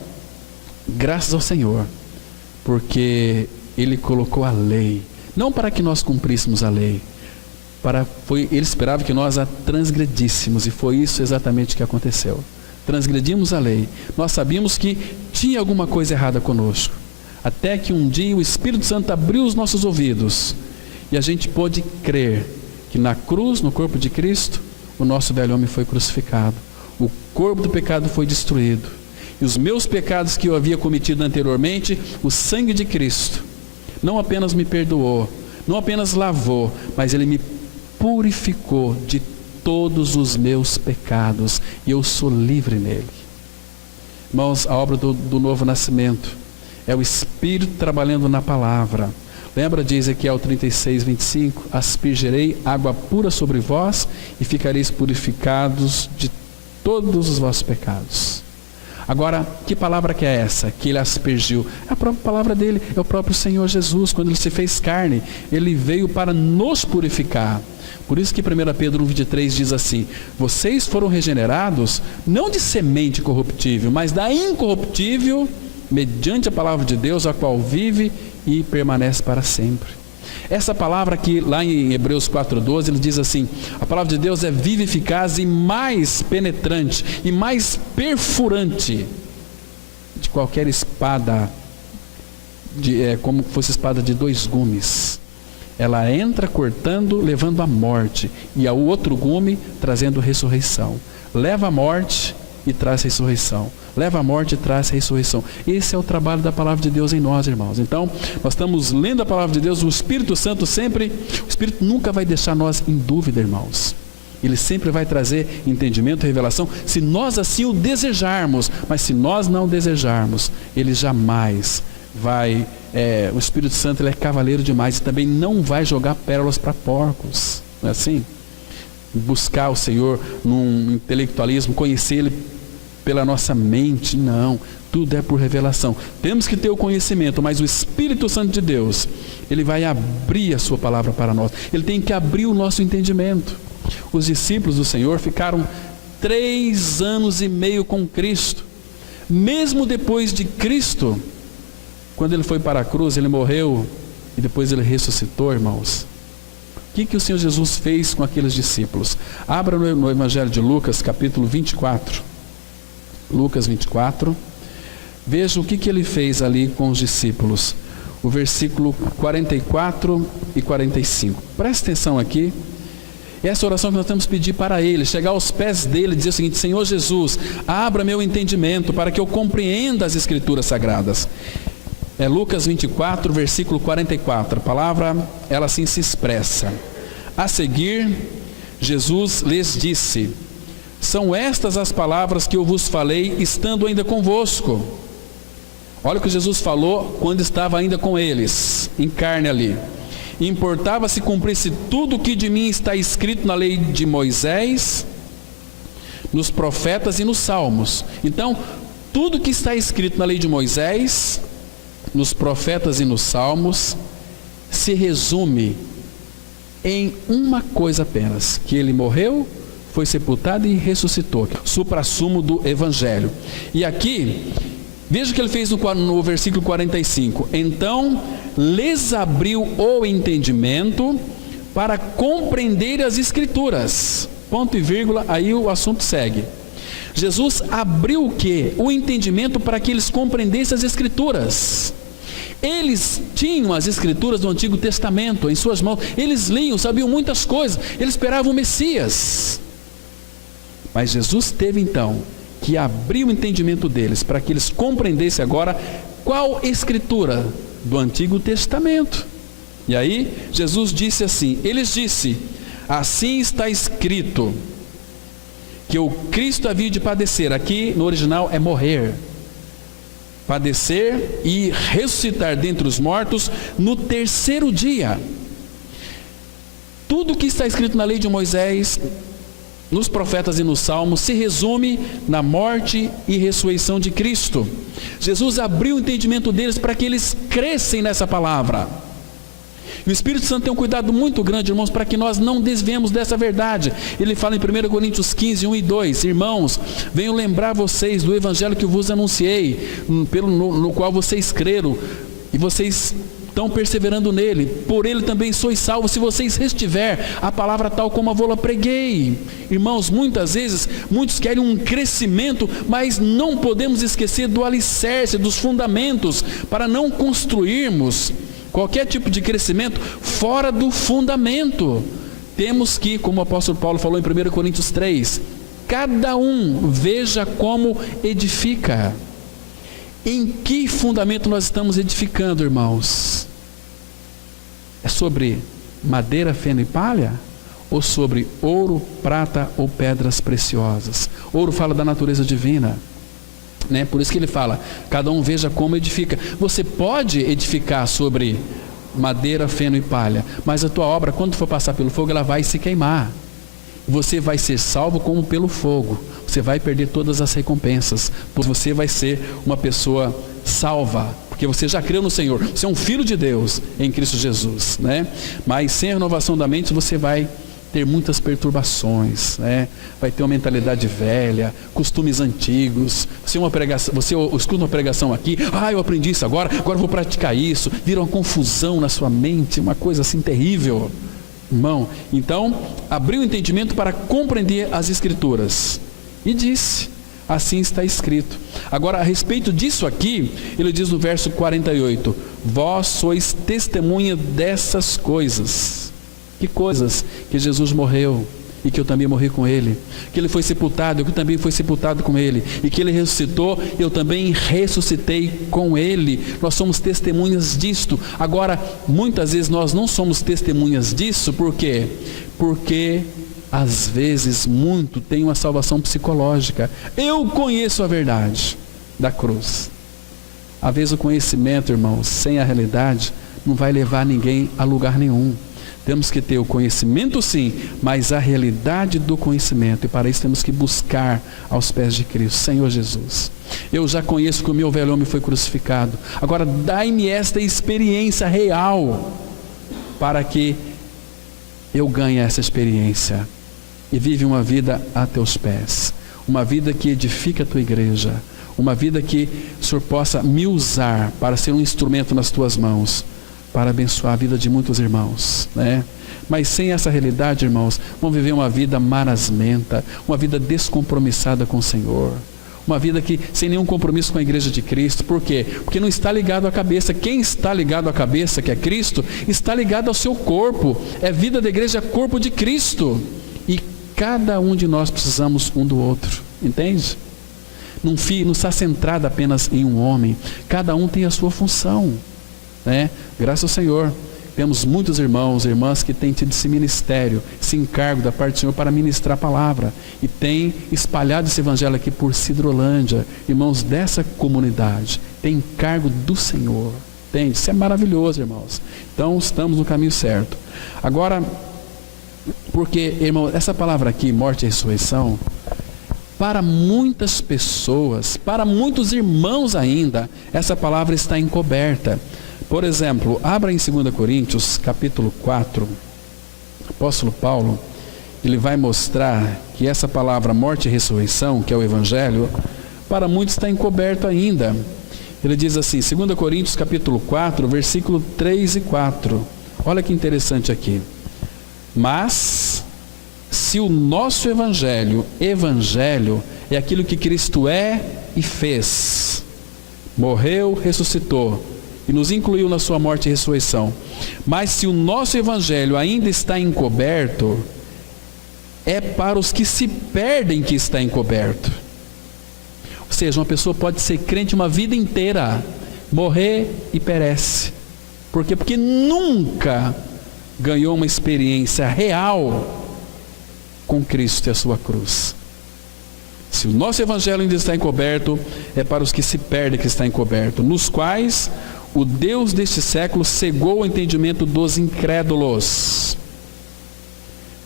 graças ao Senhor, porque Ele colocou a lei, não para que nós cumpríssemos a lei, Ele esperava que nós a transgredíssemos, e foi isso exatamente que aconteceu. Transgredimos a lei, nós sabíamos que tinha alguma coisa errada conosco, até que um dia o Espírito Santo abriu os nossos ouvidos, e a gente pôde crer que na cruz, no corpo de Cristo, o nosso velho homem foi crucificado, o corpo do pecado foi destruído, e os meus pecados que eu havia cometido anteriormente, o sangue de Cristo não apenas me perdoou, não apenas lavou, mas Ele me purificou de todos os meus pecados, e eu sou livre nele. Irmãos, a obra do novo nascimento é o Espírito trabalhando na palavra. Lembra de Ezequiel 36, 25? Aspergerei água pura sobre vós e ficareis purificados de todos os vossos pecados. Agora, que palavra que é essa que Ele aspergiu? É a própria palavra dele, é o próprio Senhor Jesus. Quando Ele se fez carne, Ele veio para nos purificar. Por isso que 1 Pedro 1,23 diz assim: vocês foram regenerados não de semente corruptível, mas da incorruptível, mediante a palavra de Deus, a qual vive e permanece para sempre. Essa palavra aqui, lá em Hebreus 4,12, ele diz assim: a palavra de Deus é viva, eficaz e mais penetrante e mais perfurante de qualquer espada, como fosse espada de 2 gumes. Ela entra cortando, levando à morte, e ao outro gume trazendo ressurreição. Leva a morte e traz ressurreição. Leva a morte e traz ressurreição. Esse é o trabalho da palavra de Deus em nós, irmãos. Então, nós estamos lendo a palavra de Deus, o Espírito Santo sempre, o Espírito nunca vai deixar nós em dúvida, irmãos. Ele sempre vai trazer entendimento, revelação, se nós assim o desejarmos. Mas se nós não desejarmos, Ele jamais vai, o Espírito Santo, ele é cavaleiro demais, e também não vai jogar pérolas para porcos. Não é assim? Buscar o Senhor num intelectualismo, conhecer Ele pela nossa mente, não. Tudo é por revelação. Temos que ter o conhecimento, mas o Espírito Santo de Deus, Ele vai abrir a sua palavra para nós. Ele tem que abrir o nosso entendimento. Os discípulos do Senhor ficaram 3 anos e meio com Cristo. Mesmo depois de Cristo, quando Ele foi para a cruz, Ele morreu e depois Ele ressuscitou, irmãos. O que o Senhor Jesus fez com aqueles discípulos? Abra no Evangelho de Lucas, capítulo 24. Lucas 24. Veja o que Ele fez ali com os discípulos. O versículo 44 e 45. Preste atenção aqui. Essa oração que nós temos que pedir para Ele, chegar aos pés dEle e dizer o seguinte: Senhor Jesus, abra meu entendimento para que eu compreenda as Escrituras Sagradas. É Lucas 24, versículo 44. A palavra, ela assim se expressa. A seguir, Jesus lhes disse: são estas as palavras que eu vos falei, estando ainda convosco. Olha o que Jesus falou quando estava ainda com eles, em carne ali. Importava se cumprisse tudo o que de mim está escrito na lei de Moisés, nos profetas e nos salmos. Então, tudo que está escrito na lei de Moisés, nos profetas e nos salmos, se resume em uma coisa apenas: que Ele morreu, foi sepultado e ressuscitou. Suprassumo do Evangelho. E aqui, veja o que Ele fez no versículo 45. Então lhes abriu o entendimento para compreender as Escrituras. Ponto e vírgula, aí o assunto segue. Jesus abriu o quê? O entendimento para que eles compreendessem as Escrituras. Eles tinham as Escrituras do Antigo Testamento em suas mãos. Eles liam, sabiam muitas coisas. Eles esperavam o Messias. Mas Jesus teve então que abrir o entendimento deles para que eles compreendessem agora qual Escritura do Antigo Testamento. E aí Jesus disse assim, eles disse: assim está escrito que o Cristo havia de padecer. Aqui no original é morrer, padecer e ressuscitar dentre os mortos no 3º dia. Tudo que está escrito na lei de Moisés, nos profetas e nos salmos, se resume na morte e ressurreição de Cristo. Jesus abriu o entendimento deles para que eles crescem nessa palavra. E o Espírito Santo tem um cuidado muito grande, irmãos, para que nós não desviemos dessa verdade. Ele fala em 1 Coríntios 15, 1 e 2: irmãos, venho lembrar vocês do Evangelho que vos anunciei, no qual vocês creram, e vocês estão perseverando nele. Por ele também sois salvos, se vocês restiver a palavra tal como a vô-la preguei. Irmãos, muitas vezes, muitos querem um crescimento, mas não podemos esquecer do alicerce, dos fundamentos, para não construirmos qualquer tipo de crescimento fora do fundamento. Temos que, como o apóstolo Paulo falou em 1 Coríntios 3, cada um veja como edifica. Em que fundamento nós estamos edificando, irmãos? É sobre madeira, feno e palha? Ou sobre ouro, prata ou pedras preciosas? Ouro fala da natureza divina, né? Por isso que ele fala, cada um veja como edifica. Você pode edificar sobre madeira, feno e palha, mas a tua obra, quando for passar pelo fogo, ela vai se queimar. Você vai ser salvo como pelo fogo. Você vai perder todas as recompensas, pois você vai ser uma pessoa salva, porque você já creu no Senhor. Você é um filho de Deus em Cristo Jesus, né? Mas sem a renovação da mente você vai ter muitas perturbações, né? Vai ter uma mentalidade velha, costumes antigos. Você escuta uma pregação aqui, eu aprendi isso agora vou praticar isso. Vira uma confusão na sua mente, uma coisa assim terrível, irmão. Então, abriu o entendimento para compreender as Escrituras e disse: assim está escrito. Agora, a respeito disso aqui, ele diz no verso 48: vós sois testemunha dessas coisas. Que coisas? Que Jesus morreu e que eu também morri com ele, que ele foi sepultado, eu que também fui sepultado com ele, e que ele ressuscitou, eu também ressuscitei com ele. Nós somos testemunhas disto. Agora, muitas vezes nós não somos testemunhas disso, por quê? Porque às vezes muito tem uma salvação psicológica. Eu conheço a verdade da cruz. Às vezes o conhecimento, irmãos, sem a realidade, não vai levar ninguém a lugar nenhum. Temos que ter o conhecimento sim, mas a realidade do conhecimento. E para isso temos que buscar aos pés de Cristo. Senhor Jesus, eu já conheço que o meu velho homem foi crucificado. Agora dai-me esta experiência real, para que eu ganhe essa experiência. E vive uma vida a teus pés. Uma vida que edifica a tua igreja. Uma vida que o Senhor possa me usar para ser um instrumento nas tuas mãos, para abençoar a vida de muitos irmãos, né? Mas sem essa realidade, irmãos, vamos viver uma vida marasmenta, uma vida descompromissada com o Senhor, uma vida que sem nenhum compromisso com a igreja de Cristo. Por quê? Porque não está ligado à cabeça. Quem está ligado à cabeça, que é Cristo, está ligado ao seu corpo. É vida da igreja, é corpo de Cristo. E cada um de nós precisamos um do outro, entende? Não está centrado apenas em um homem. Cada um tem a sua função, né? Graças ao Senhor, temos muitos irmãos e irmãs que têm tido esse ministério, esse encargo da parte do Senhor para ministrar a palavra, e têm espalhado esse evangelho aqui por Cidrolândia. Irmãos dessa comunidade têm encargo do Senhor, entende? Isso é maravilhoso, irmãos. Então estamos no caminho certo. Agora, porque, irmão, essa palavra aqui, morte e ressurreição, para muitas pessoas, para muitos irmãos ainda, essa palavra está encoberta. Por exemplo, abra em 2 Coríntios, capítulo 4, o apóstolo Paulo, ele vai mostrar que essa palavra morte e ressurreição, que é o Evangelho, para muitos está encoberto ainda. Ele diz assim, 2 Coríntios, capítulo 4, versículo 3 e 4. Olha que interessante aqui. Mas, se o nosso Evangelho é aquilo que Cristo é e fez, morreu, ressuscitou, e nos incluiu na sua morte e ressurreição. Mas se o nosso Evangelho ainda está encoberto, é para os que se perdem que está encoberto. Ou seja, uma pessoa pode ser crente uma vida inteira, morrer e perece. Por quê? Porque nunca ganhou uma experiência real com Cristo e a sua cruz. Se o nosso Evangelho ainda está encoberto, é para os que se perdem que está encoberto, nos quais o Deus deste século cegou o entendimento dos incrédulos,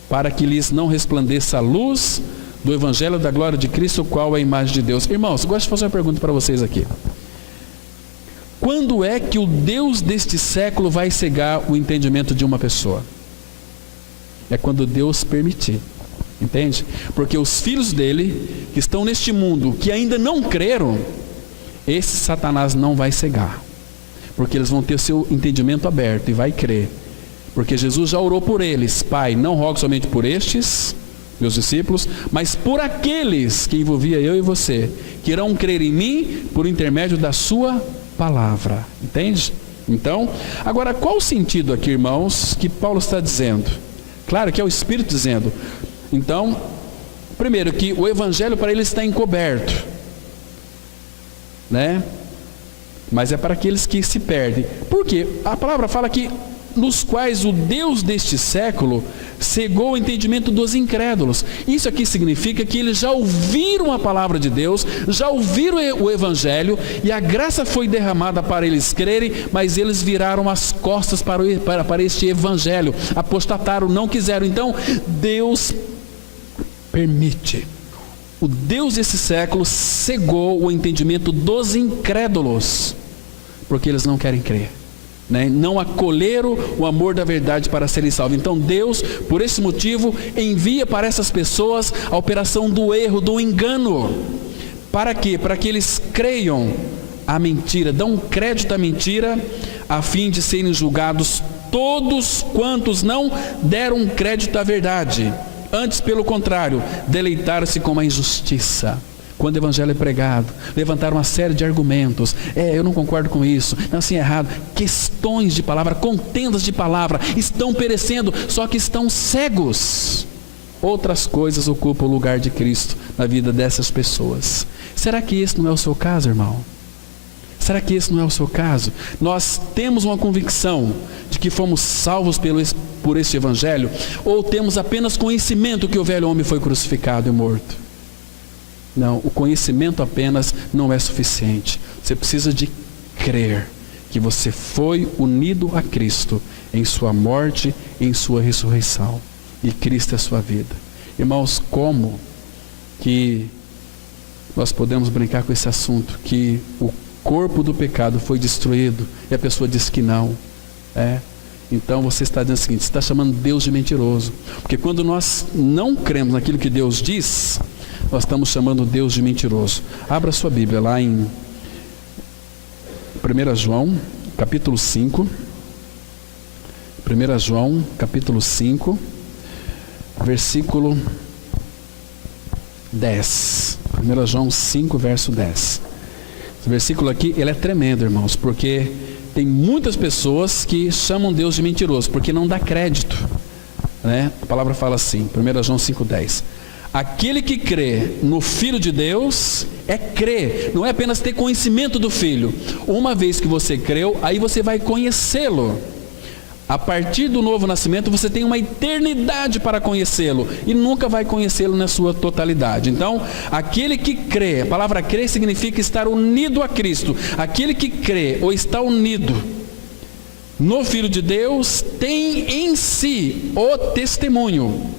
para que lhes não resplandeça a luz do Evangelho da glória de Cristo, o qual é a imagem de Deus. Irmãos, eu gosto de fazer uma pergunta para vocês aqui. Quando é que o Deus deste século vai cegar o entendimento de uma pessoa? É quando Deus permitir, entende? Porque os filhos dele, que estão neste mundo, que ainda não creram, esse Satanás não vai cegar, porque eles vão ter seu entendimento aberto e vai crer, porque Jesus já orou por eles. Pai, não rogo somente por estes, meus discípulos, mas por aqueles que envolvia eu e você, que irão crer em mim por intermédio da sua palavra, entende? Então, agora qual o sentido aqui, irmãos, que Paulo está dizendo? Claro que é o Espírito dizendo. Então, primeiro, que o Evangelho para ele está encoberto, né? Mas é para aqueles que se perdem. Por quê? A palavra fala que nos quais o Deus deste século cegou o entendimento dos incrédulos. Isso aqui significa que eles já ouviram a palavra de Deus, já ouviram o Evangelho, e a graça foi derramada para eles crerem, mas eles viraram as costas para este Evangelho, apostataram, não quiseram. Então Deus permite. O Deus desse século cegou o entendimento dos incrédulos, porque eles não querem crer, né? Não acolheram o amor da verdade para serem salvos. Então Deus, por esse motivo, envia para essas pessoas a operação do erro, do engano. Para quê? Para que eles creiam a mentira, dão crédito à mentira, a fim de serem julgados todos quantos não deram crédito à verdade. Antes, pelo contrário, deleitaram-se com a injustiça. Quando o Evangelho é pregado, levantaram uma série de argumentos. Eu não concordo com isso, não, assim é errado. Questões de palavra, contendas de palavra, estão perecendo, só que estão cegos. Outras coisas ocupam o lugar de Cristo na vida dessas pessoas. Será que esse não é o seu caso, irmão? Será que esse não é o seu caso? Nós temos uma convicção de que fomos salvos por este Evangelho, ou temos apenas conhecimento que o velho homem foi crucificado e morto? Não, o conhecimento apenas não é suficiente. Você precisa de crer que você foi unido a Cristo em sua morte e em sua ressurreição. E Cristo é a sua vida. Irmãos, como que nós podemos brincar com esse assunto, que o corpo do pecado foi destruído, e a pessoa diz que não. Então você está dizendo o seguinte: você está chamando Deus de mentiroso, porque quando nós não cremos naquilo que Deus diz, nós estamos chamando Deus de mentiroso. Abra sua Bíblia lá em 1 João, capítulo 5. 1 João, capítulo 5, versículo 10. 1 João 5, verso 10. Esse versículo aqui, ele é tremendo, irmãos, porque tem muitas pessoas que chamam Deus de mentiroso, porque não dá crédito, né? A palavra fala assim, 1 João 5,10. Aquele que crê no Filho de Deus é crer, não é apenas ter conhecimento do Filho. Uma vez que você creu, aí você vai conhecê-lo. A partir do novo nascimento, você tem uma eternidade para conhecê-lo, e nunca vai conhecê-lo na sua totalidade. Então, aquele que crê, a palavra crer significa estar unido a Cristo. Aquele que crê ou está unido no Filho de Deus, tem em si o testemunho.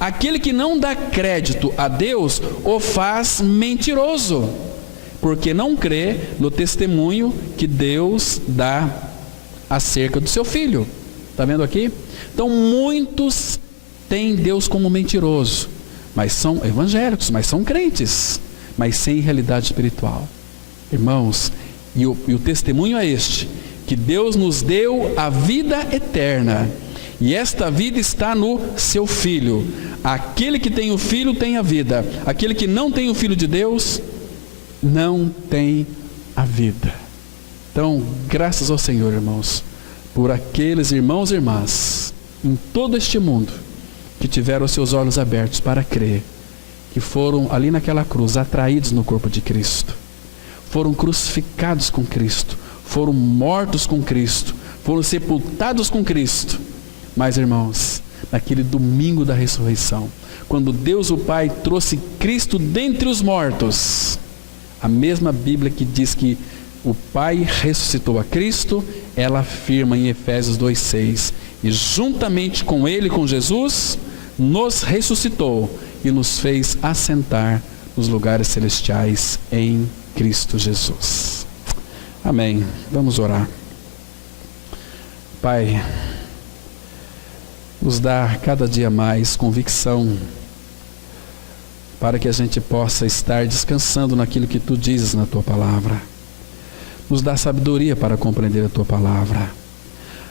Aquele que não dá crédito a Deus, o faz mentiroso, porque não crê no testemunho que Deus dá acerca do seu Filho. Está vendo aqui? Então muitos têm Deus como mentiroso, mas são evangélicos, mas são crentes, mas sem realidade espiritual. Irmãos, e o testemunho é este: que Deus nos deu a vida eterna, e esta vida está no seu Filho. Aquele que tem o Filho tem a vida, aquele que não tem o Filho de Deus não tem a vida. Então, graças ao Senhor, irmãos, por aqueles irmãos e irmãs em todo este mundo que tiveram os seus olhos abertos para crer, que foram ali naquela cruz atraídos no corpo de Cristo, foram crucificados com Cristo, foram mortos com Cristo, foram sepultados com Cristo. Mas, irmãos, naquele domingo da ressurreição, quando Deus o Pai trouxe Cristo dentre os mortos, a mesma Bíblia que diz que o Pai ressuscitou a Cristo, ela afirma em Efésios 2,6: e juntamente com Ele, com Jesus, nos ressuscitou e nos fez assentar nos lugares celestiais em Cristo Jesus. Amém. Vamos orar. Pai, nos dá cada dia mais convicção, para que a gente possa estar descansando naquilo que Tu dizes na Tua palavra. Nos dá sabedoria para compreender a Tua palavra.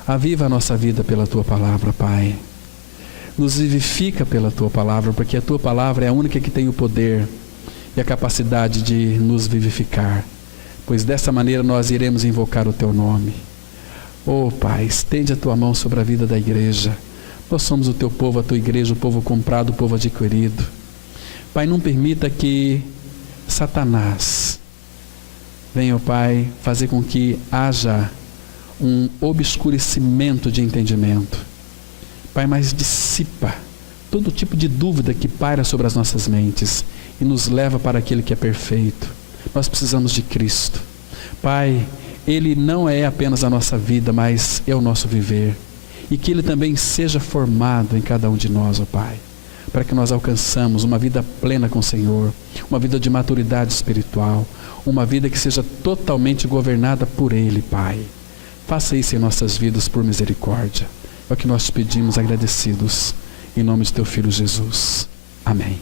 Aviva a nossa vida pela Tua palavra, Pai. Nos vivifica pela Tua palavra, porque a Tua palavra é a única que tem o poder e a capacidade de nos vivificar, pois dessa maneira nós iremos invocar o Teu nome. Oh, Pai, estende a Tua mão sobre a vida da igreja. Nós somos o Teu povo, a Tua igreja, o povo comprado, o povo adquirido. Pai, não permita que Satanás venha, ó Pai, fazer com que haja um obscurecimento de entendimento. Pai, mas dissipa todo tipo de dúvida que paira sobre as nossas mentes e nos leva para aquele que é perfeito. Nós precisamos de Cristo. Pai, Ele não é apenas a nossa vida, mas é o nosso viver. E que Ele também seja formado em cada um de nós, ó Pai, para que nós alcançamos uma vida plena com o Senhor, uma vida de maturidade espiritual, uma vida que seja totalmente governada por Ele, Pai. Faça isso em nossas vidas por misericórdia. É o que nós pedimos agradecidos, em nome de Teu Filho Jesus. Amém.